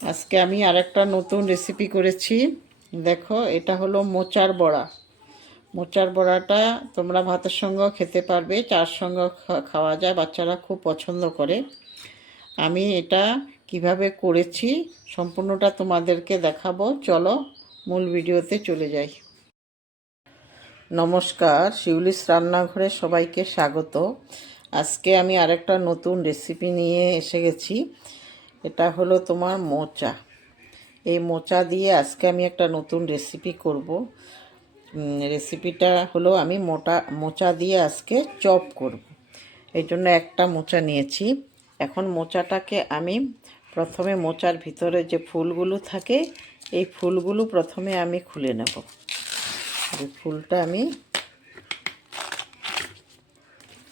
আজকে আমি আরেকটা নতুন রেসিপি করেছি। দেখো, এটা হলো মোচার বড়া। মোচার বড়াটা তোমরা ভাতের সঙ্গেও খেতে পারবে, চার সঙ্গেও খাওয়া যায়, বাচ্চারা খুব পছন্দ করে। আমি এটা কিভাবে করেছি সম্পূর্ণটা তোমাদেরকে দেখাবো। চলো মূল ভিডিওতে চলে যাই। নমস্কার, শিউলিস রান্নাঘরে সবাইকে স্বাগত। আজকে আমি আরেকটা নতুন রেসিপি নিয়ে এসে গেছি। এটা হলো তোমার মোচা। এই মোচা দিয়ে আজকে আমি একটা নতুন রেসিপি করব। রেসিপিটা হলো আমি মোচা দিয়ে আজকে চপ করব। এই জন্য একটা মোচা নিয়েছি। এখন মোচাটাকে আমি প্রথমে মোচার ভিতরে যে ফুলগুলো থাকে এই ফুলগুলো প্রথমে আমি খুলে নেব। এই ফুলটা আমি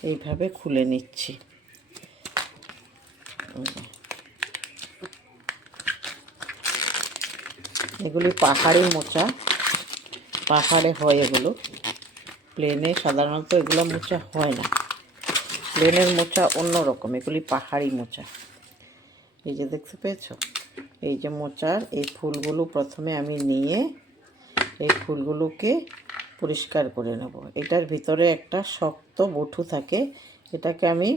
এইভাবে খুলে নিচ্ছি। এগুলি পাহাড়ি মোচা, পাহাড়ে হয় এগুলো, প্লেনে সাধারণত এগুলো মোচা হয় না। প্লেনের মোচা অন্যরকম, এগুলি পাহাড়ি মোচা। এই যে দেখতে পেয়েছো, এই যে মোচার এই ফুলগুলো প্রথমে আমি নিয়ে এই ফুলগুলোকে পরিষ্কার করে নেব। এটার ভিতরে একটা শক্ত বটু থাকে, এটাকে আমি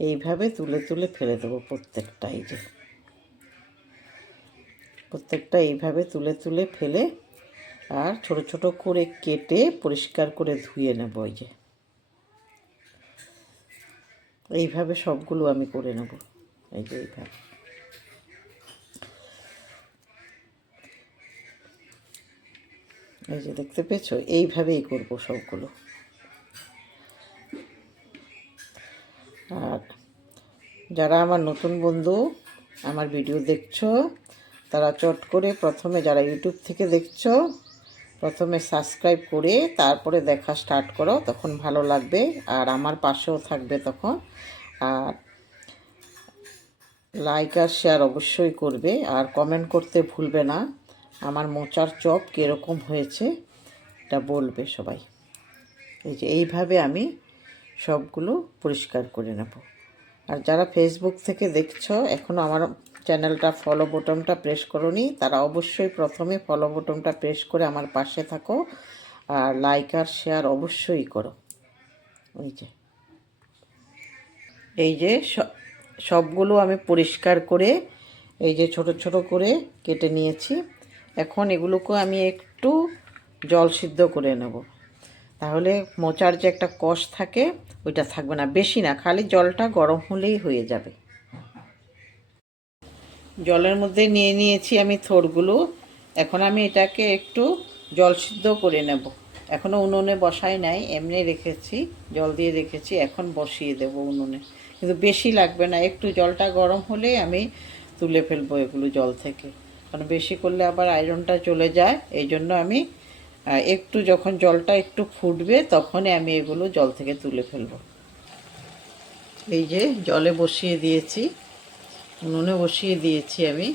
এইভাবে তুলে তুলে ফেলে দেবো প্রত্যেকটা। এই যে প্রত্যেকটা এইভাবে তুলে তুলে ফেলে আর ছোট ছোট করে কেটে পরিষ্কার করে ধুয়ে নেব। এই যে এইভাবে সবগুলো আমি করে নেব। এই যে এইভাবে এই যে দেখতে পেয়েছো, এইভাবেই করব সবগুলো। আর যারা আমার নতুন বন্ধু আমার ভিডিও দেখছো তারা চট করে প্রথমে, যারা ইউটিউব থেকে দেখছো, প্রথমে সাবস্ক্রাইব করে তারপরে দেখা স্টার্ট করো, তখন ভালো লাগবে আর আমার পাশেও থাকবে তখন। আর লাইক আর শেয়ার অবশ্যই করবে আর কমেন্ট করতে ভুলবে না। আমার মোচার চপ কীরকম হয়েছে এটা বলবে সবাই। এই যে এইভাবে আমি সবগুলো পরিষ্কার করে নেব। আর যারা ফেসবুক থেকে দেখছো এখনও আমার চ্যানেলটা ফলো বাটনটা প্রেস করোনি, তারা অবশ্যই প্রথমে ফলো বাটনটা প্রেস করে আমার পাশে থাকো আর লাইক আর শেয়ার অবশ্যই করো। এই যে সবগুলো আমি পরিষ্কার করে এই যে ছোট ছোট করে কেটে নিয়েছি। এখন এগুলোকে আমি একটু জল সিদ্ধ করে নেব, তাহলে মোচার যে একটা কষ থাকে ওইটা থাকবে না। বেশি না, খালি জলটা গরম হলেই হয়ে যাবে। জলের মধ্যে নিয়ে নিয়েছি আমি থোড়গুলো। এখন আমি এটাকে একটু জল সিদ্ধ করে নেব। এখনও উনুনে বসাই নাই, এমনি রেখেছি, জল দিয়ে রেখেছি। এখন বসিয়ে দেব উনুনে, কিন্তু বেশি লাগবে না, একটু জলটা গরম হলেই আমি তুলে ফেলবো এগুলো জল থেকে। কারণ বেশি করলে আবার আয়রনটা চলে যায়, এই জন্য আমি একটু যখন জলটা একটু ফুটবে তখনই আমি এগুলো জল থেকে তুলে ফেলবো। এই যে জলে বসিয়ে দিয়েছি, উনুনে বসিয়ে দিয়েছি আমি।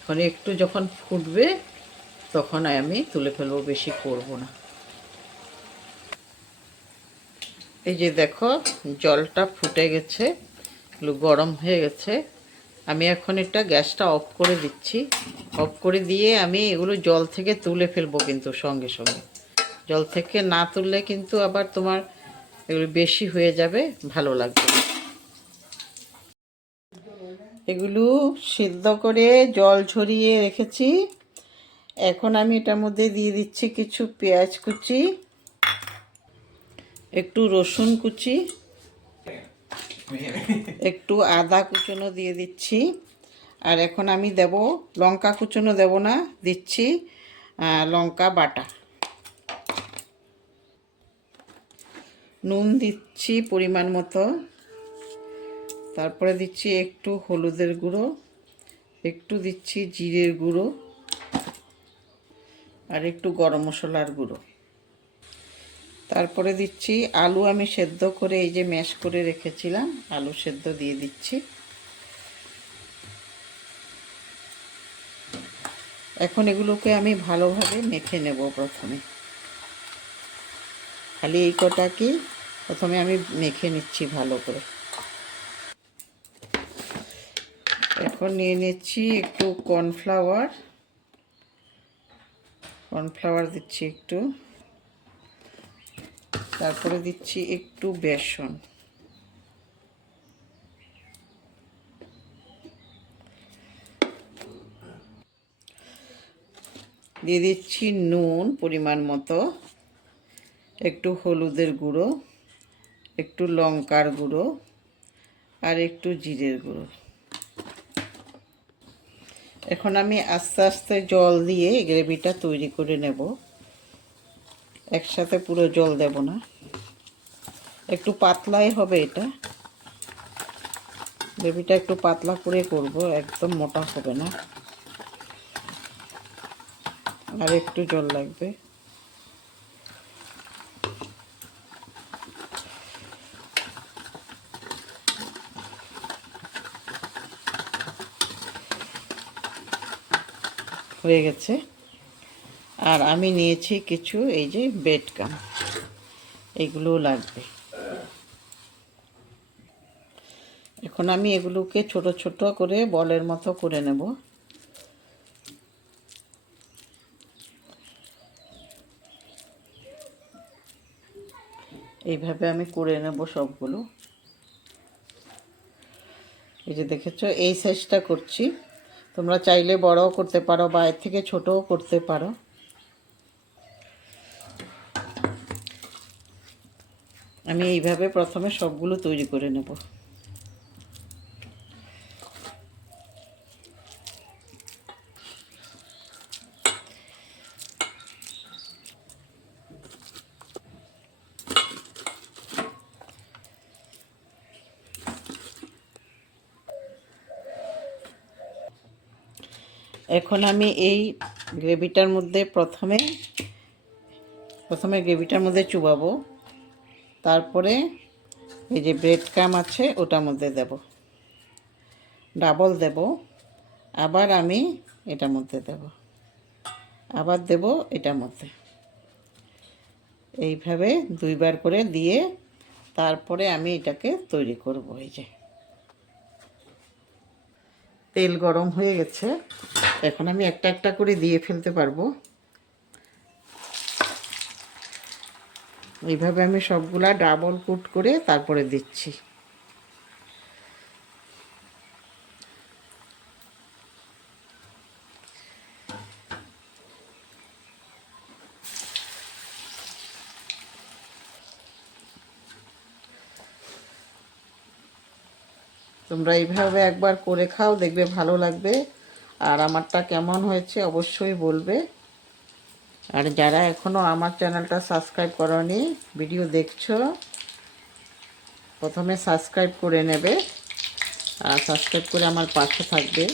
এখন একটু যখন ফুটবে তখন আমি তুলে ফেলবো, বেশি করব না। এই যে দেখো জলটা ফুটে গেছে, এগুলো গরম হয়ে গেছে। আমি এখন এটা গ্যাসটা অফ করে দিচ্ছি। অফ করে দিয়ে আমি এগুলো জল থেকে তুলে ফেলবো, কিন্তু সঙ্গে সঙ্গে। জল থেকে না তুললে কিন্তু আবার তোমার এগুলো বেশি হয়ে যাবে, ভালো লাগবে। এগুলো সিদ্ধ করে জল ঝরিয়ে রেখেছি। এখন আমি এটার মধ্যে দিয়ে দিচ্ছি কিছু পেঁয়াজ কুচি, একটু রসুন কুচি, একটু আদা কুচনো দিয়ে দিচ্ছি। আর এখন আমি দেব লঙ্কা কুচনো, দেব না, দিচ্ছি লঙ্কা বাটা। নুন দিচ্ছি পরিমাণ মতো, তারপরে দিচ্ছি একটু হলুদের গুঁড়ো, একটু দিচ্ছি জিরের গুঁড়ো, আর একটু গরম মশলার গুঁড়ো। তারপরে দিচ্ছি আলু, আমি সেদ্ধ করে এই যে ম্যাশ করে রেখেছিলাম, আলু সেদ্ধ দিয়ে দিচ্ছি। এখন এগুলোকে আমি ভালোভাবে মেখে নেব। প্রথমে খালি এই কটাকে প্রথমে আমি মেখে নিচ্ছি ভালো করে। এখন নিয়ে নিচ্ছি একটু কর্নফ্লাওয়ার দিচ্ছি একটু, তারপরে দিচ্ছি একটু বেসন, দিয়ে দিচ্ছি নুন পরিমাণ মতো, একটু হলুদের গুঁড়ো, একটু লঙ্কার গুঁড়ো আর একটু জিরের গুঁড়ো। এখন আমি আস্তে আস্তে জল দিয়ে গ্রেভিটা তৈরি করে নেব। একসাথে পুরো জল দেব না, একটু পাতলাই হবে এটা। গ্রেভিটা একটু পাতলা করে করব, একদম মোটা হবে না। আর একটু জল লাগবে। হয়ে গেছে। আর আমি নিয়েছি কিছু এই যে ব্রেড ক্রাম্ব, এগুলোও লাগবে। এখন আমি এগুলোকে ছোট ছোট করে বলের মতো করে নেব। এইভাবে আমি করে নেব সবগুলো। এই যে দেখেছো, এই সাইজটা করছি। তোমরা চাইলে বড়ও করতে পারো বা এর থেকে ছোটও করতে পারো। আমি এইভাবে প্রথমে সবগুলো তৈরি করে নেব। এখন আমি এই গ্রেভিটার মধ্যে প্রথমে গ্রেভিটার মধ্যে চুবাবো, তারপরে এই যে ব্রেড ক্রাম্ব আছে ওটার মধ্যে দেব, ডাবল দেব, আবার আমি এটার মধ্যে দেব, আবার দেব এটার মধ্যে। এইভাবে দুইবার করে দিয়ে তারপরে আমি এটাকে তৈরি করব। এই যে তেল গরম হয়ে গেছে, এখন আমি একটা একটা করে দিয়ে ফেলতে পারবো। এইভাবে আমি সবগুলা ডাবল কোট করে তারপরে দিচ্ছি। তোমরা এইভাবে একবার করে খাও, দেখবে ভালো লাগবে। আর আমারটা কেমন হয়েছে অবশ্যই বলবে। আর যারা এখনও আমার চ্যানেলটা সাবস্ক্রাইব করোনি, ভিডিও দেখছো, প্রথমে সাবস্ক্রাইব করে নেবে। আর সাবস্ক্রাইব করে আমার পাশে থাকবে।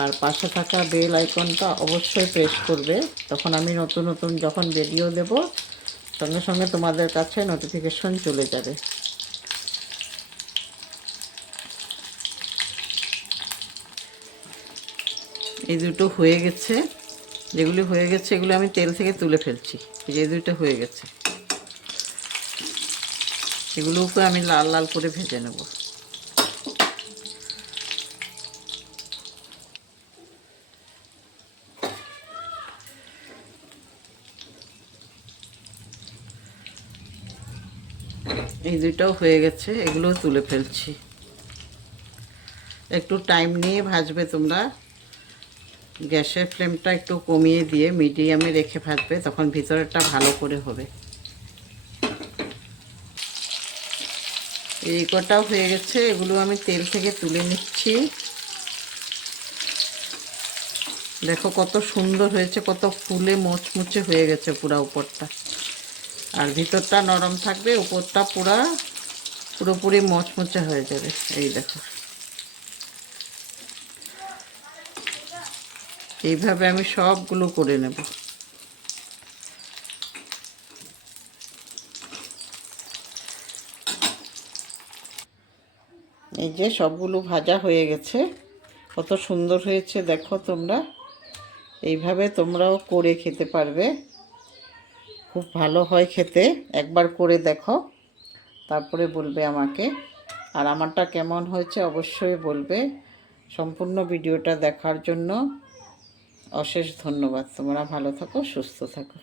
আর পাশে থাকা বেল আইকনটা অবশ্যই প্রেস করবে, তখন আমি নতুন নতুন যখন ভিডিও দেব সঙ্গে সঙ্গে তোমাদের কাছে নোটিফিকেশন চলে যাবে। এই দুটো হয়ে গেছে, যেগুলি হয়ে গেছে এগুলো আমি তেল থেকে তুলে ফেলছি। এই যে দুটো হয়ে গেছে, এগুলোকে আমি লাল লাল করে ভেজে নেব। এই দুইটাও হয়ে গেছে, এগুলোও তুলে ফেলছি। একটু টাইম নিয়ে ভাজবে তোমরা, গ্যাসের ফ্লেমটা একটু কমিয়ে দিয়ে মিডিয়ামে রেখে ভাজবে, তখন ভিতরেরটা ভালো করে হবে। এই কটাও হয়ে গেছে, এগুলো আমি তেল থেকে তুলে নিচ্ছি। দেখো কত সুন্দর হয়েছে, কত ফুলে মোচমুচে হয়ে গেছে পুরা উপরটা। আর ভিতরটা নরম থাকবে, উপরটা পুরোপুরি মোচমুচে হয়ে যাবে। এই দেখো, এইভাবে আমি সবগুলো করে নেব। এই যে সবগুলো ভাজা হয়ে গেছে, কত সুন্দর হয়েছে দেখো তোমরা। এইভাবে তোমরাও করে খেতে পারবে, খুব ভালো হয় খেতে। একবার করে দেখো, তারপরে বলবে আমাকে। আর আমারটা কেমন হয়েছে অবশ্যই বলবে। সম্পূর্ণ ভিডিওটা দেখার জন্য অশেষ ধন্যবাদ। তোমরা ভালো থাকো, সুস্থ থাকো।